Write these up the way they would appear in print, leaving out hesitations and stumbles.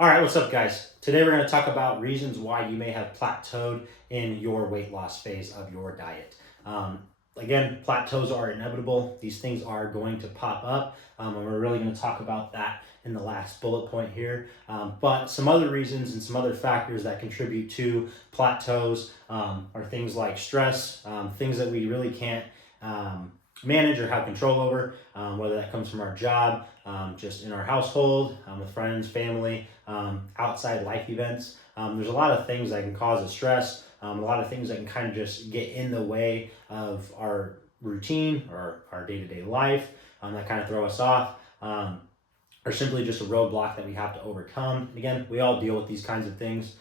All right, what's up, guys? Today we're going to talk about reasons why you may have plateaued in your weight loss phase of your diet. Again, plateaus are inevitable. These things are going to pop up, and we're really going to talk about that in the last bullet point here. But some other reasons and some other factors that contribute to plateaus are things like stress, things that we really can't manage or have control over, whether that comes from our job, just in our household, with friends, family, outside life events. There's a lot of things that can cause a stress, a lot of things that can kind of just get in the way of our routine or our day-to-day life, that kind of throw us off. Or simply just a roadblock that we have to overcome. And again, we all deal with these kinds of things,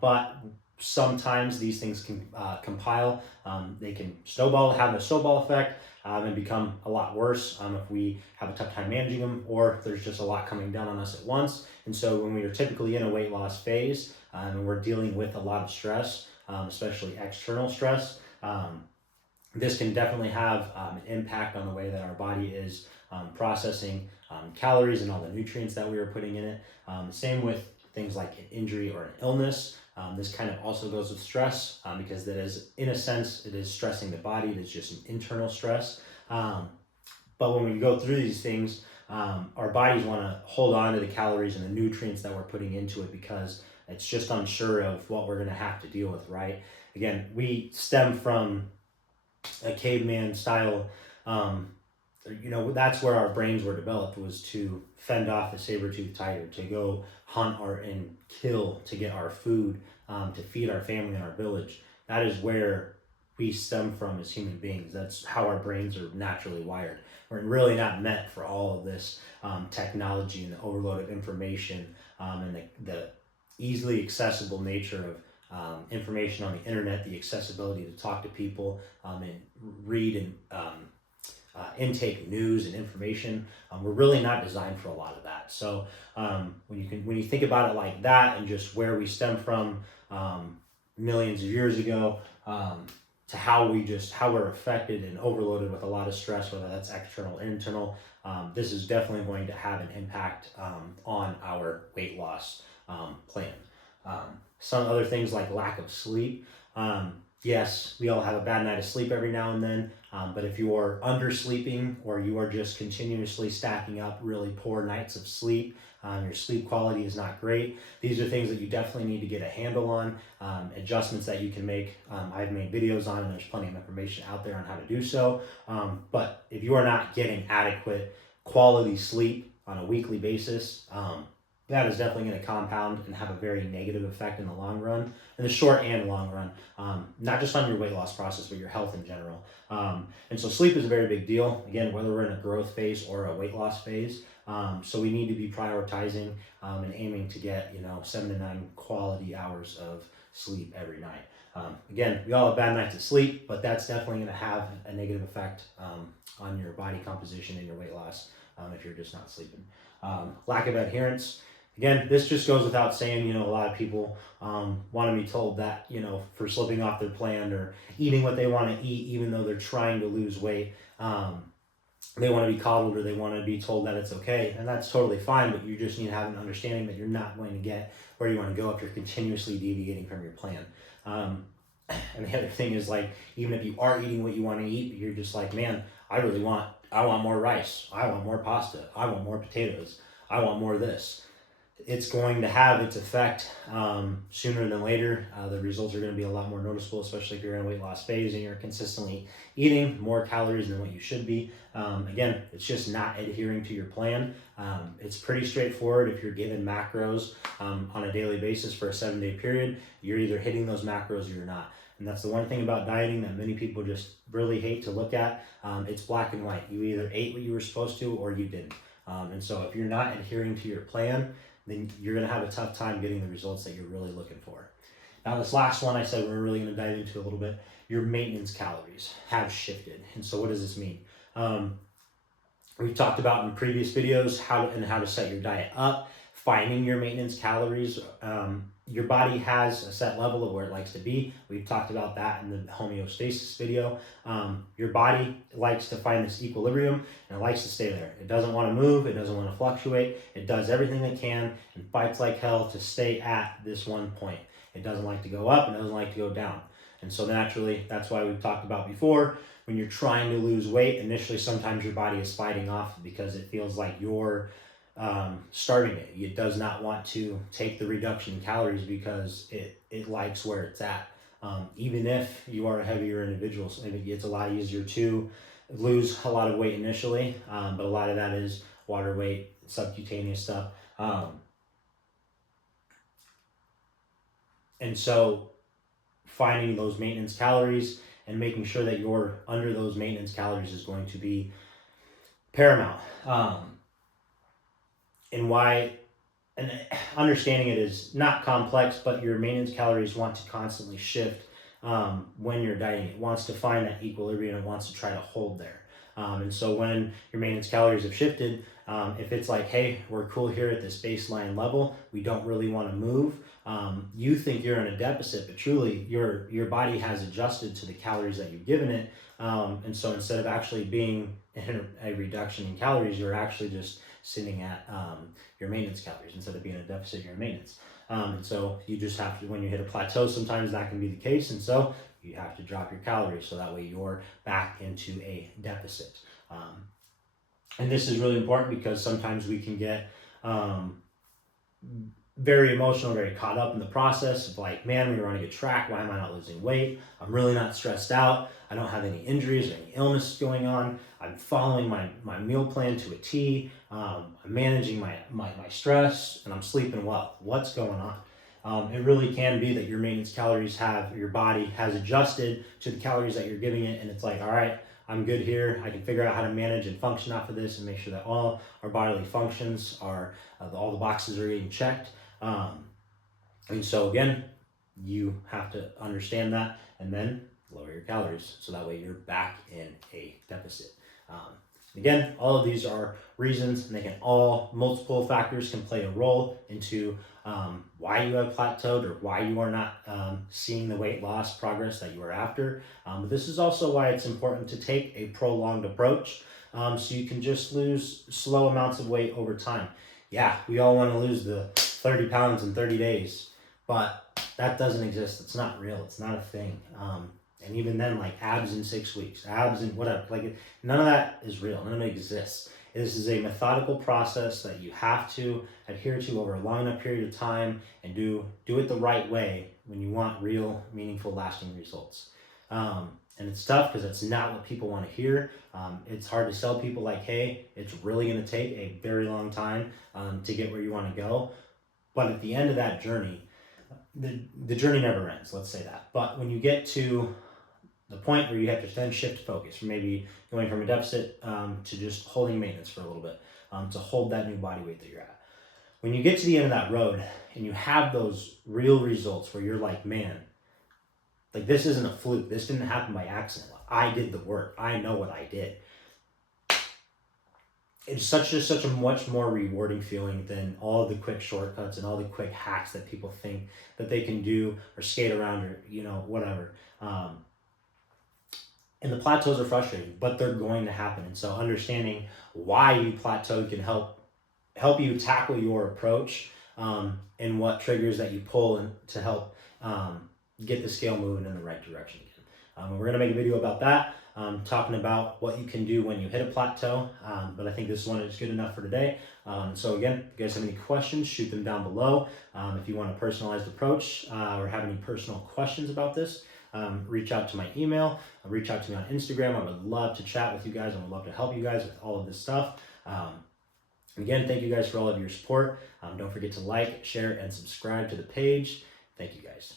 but sometimes these things can compile. They can have a snowball effect, and become a lot worse if we have a tough time managing them, or if there's just a lot coming down on us at once. And so when we are typically in a weight loss phase, and we're dealing with a lot of stress, especially external stress, this can definitely have an impact on the way that our body is processing calories and all the nutrients that we are putting in it. Same with things like an injury or an illness. This kind of also goes with stress, because that is, in a sense, it is stressing the body. It is just an internal stress. But when we go through these things, our bodies want to hold on to the calories and the nutrients that we're putting into it, because it's just unsure of what we're going to have to deal with, right? Again, we stem from a caveman style, that's where our brains were developed, was to fend off a saber-toothed tiger, to go hunt and kill to get our food, to feed our family and our village. That is where we stem from as human beings. That's how our brains are naturally wired. We're really not meant for all of this technology and the overload of information, and the easily accessible nature of information on the internet, the accessibility to talk to people, and read and intake news and information. We're really not designed for a lot of that. So when you think about it like that, and just where we stem from millions of years ago, to how we're affected and overloaded with a lot of stress, whether that's external or internal, this is definitely going to have an impact on our weight loss plan. Some other things like lack of sleep. Yes, we all have a bad night of sleep every now and then, but if you are undersleeping, or you are just continuously stacking up really poor nights of sleep, your sleep quality is not great. These are things that you definitely need to get a handle on, adjustments that you can make. I've made videos on, and there's plenty of information out there on how to do so. But if you are not getting adequate quality sleep on a weekly basis, that is definitely going to compound and have a very negative effect in the long run, in the short and long run, not just on your weight loss process, but your health in general. And so sleep is a very big deal, again, whether we're in a growth phase or a weight loss phase. So we need to be prioritizing and aiming to get 7 to 9 quality hours of sleep every night. Again, we all have bad nights of sleep, but that's definitely going to have a negative effect on your body composition and your weight loss if you're just not sleeping. Lack of adherence. Again, this just goes without saying. A lot of people want to be told that, for slipping off their plan or eating what they want to eat, even though they're trying to lose weight. They want to be coddled, or they want to be told that it's okay. And that's totally fine, but you just need to have an understanding that you're not going to get where you want to go if you're continuously deviating from your plan. And the other thing is, like, even if you are eating what you want to eat, you're just like, man, I want more rice. I want more pasta. I want more potatoes. I want more of this. It's going to have its effect sooner than later. The results are going to be a lot more noticeable, especially if you're in a weight loss phase and you're consistently eating more calories than what you should be. Again, it's just not adhering to your plan. It's pretty straightforward. If you're given macros on a daily basis for a 7-day period, you're either hitting those macros or you're not. And that's the one thing about dieting that many people just really hate to look at. It's black and white. You either ate what you were supposed to, or you didn't. And so if you're not adhering to your plan, then you're going to have a tough time getting the results that you're really looking for. Now, this last one I said we're really going to dive into a little bit. Your maintenance calories have shifted. And so what does this mean? We've talked about in previous videos how to set your diet up finding your maintenance calories. Your body has a set level of where it likes to be. We've talked about that in the homeostasis video. Your body likes to find this equilibrium, and it likes to stay there. It doesn't want to move. It doesn't want to fluctuate. It does everything it can and fights like hell to stay at this one point. It doesn't like to go up. It doesn't like to go down. And so naturally, that's why we've talked about before, when you're trying to lose weight, initially sometimes your body is fighting off because it feels like you're starting it. It does not want to take the reduction in calories because it likes where it's at. Even if you are a heavier individual, so it's a lot easier to lose a lot of weight initially, but a lot of that is water weight, subcutaneous stuff. And so finding those maintenance calories and making sure that you're under those maintenance calories is going to be paramount. And why, and understanding it is not complex, but your maintenance calories want to constantly shift when you're dieting. It wants to find that equilibrium. It wants to try to hold there. And so when your maintenance calories have shifted, if it's like, hey, we're cool here at this baseline level, we don't really want to move, you think you're in a deficit, but truly your body has adjusted to the calories that you've given it. And so instead of actually being in a reduction in calories, you're actually just sitting at your maintenance calories. Instead of being in a deficit, you're in maintenance. And so you just have to, when you hit a plateau, sometimes that can be the case. And so you have to drop your calories so that way you're back into a deficit. And this is really important because sometimes we can get very emotional, very caught up in the process of like, man, we're running a track. Why am I not losing weight? I'm really not stressed out. I don't have any injuries or any illness going on. I'm following my meal plan to a T. I'm managing my stress and I'm sleeping well. What's going on? It really can be that your maintenance calories your body has adjusted to the calories that you're giving it. And it's like, all right, I'm good here. I can figure out how to manage and function off of this and make sure that all our bodily functions are, all the boxes are getting checked. And so again, you have to understand that and then lower your calories so that way you're back in a deficit. Again, all of these are reasons, and multiple factors can play a role into why you have plateaued or why you are not seeing the weight loss progress that you are after. But this is also why it's important to take a prolonged approach so you can just lose slow amounts of weight over time. Yeah, we all want to lose the 30 pounds in 30 days, but that doesn't exist. It's not real. It's not a thing. And even then, like abs in 6 weeks, abs in whatever, none of that is real. None of it exists. This is a methodical process that you have to adhere to over a long enough period of time and do it the right way when you want real, meaningful, lasting results. And it's tough because it's not what people want to hear. It's hard to sell people like, hey, it's really going to take a very long time to get where you want to go. But at the end of that journey, the journey never ends, let's say that. But when you get to the point where you have to then shift focus from maybe going from a deficit to just holding maintenance for a little bit, to hold that new body weight that you're at. When you get to the end of that road and you have those real results where you're like, man, like this isn't a fluke. This didn't happen by accident. I did the work. I know what I did. It's such a much more rewarding feeling than all the quick shortcuts and all the quick hacks that people think that they can do or skate around or, whatever. And the plateaus are frustrating, but they're going to happen. And so understanding why you plateaued can help you tackle your approach and what triggers that you pull and to help get the scale moving in the right direction again. We're going to make a video about that, talking about what you can do when you hit a plateau. But I think this one is good enough for today. So again, if you guys have any questions, shoot them down below. If you want a personalized approach or have any personal questions about this, reach out to my email, reach out to me on Instagram. I would love to chat with you guys. I would love to help you guys with all of this stuff. Again, thank you guys for all of your support. Don't forget to like, share, and subscribe to the page. Thank you guys.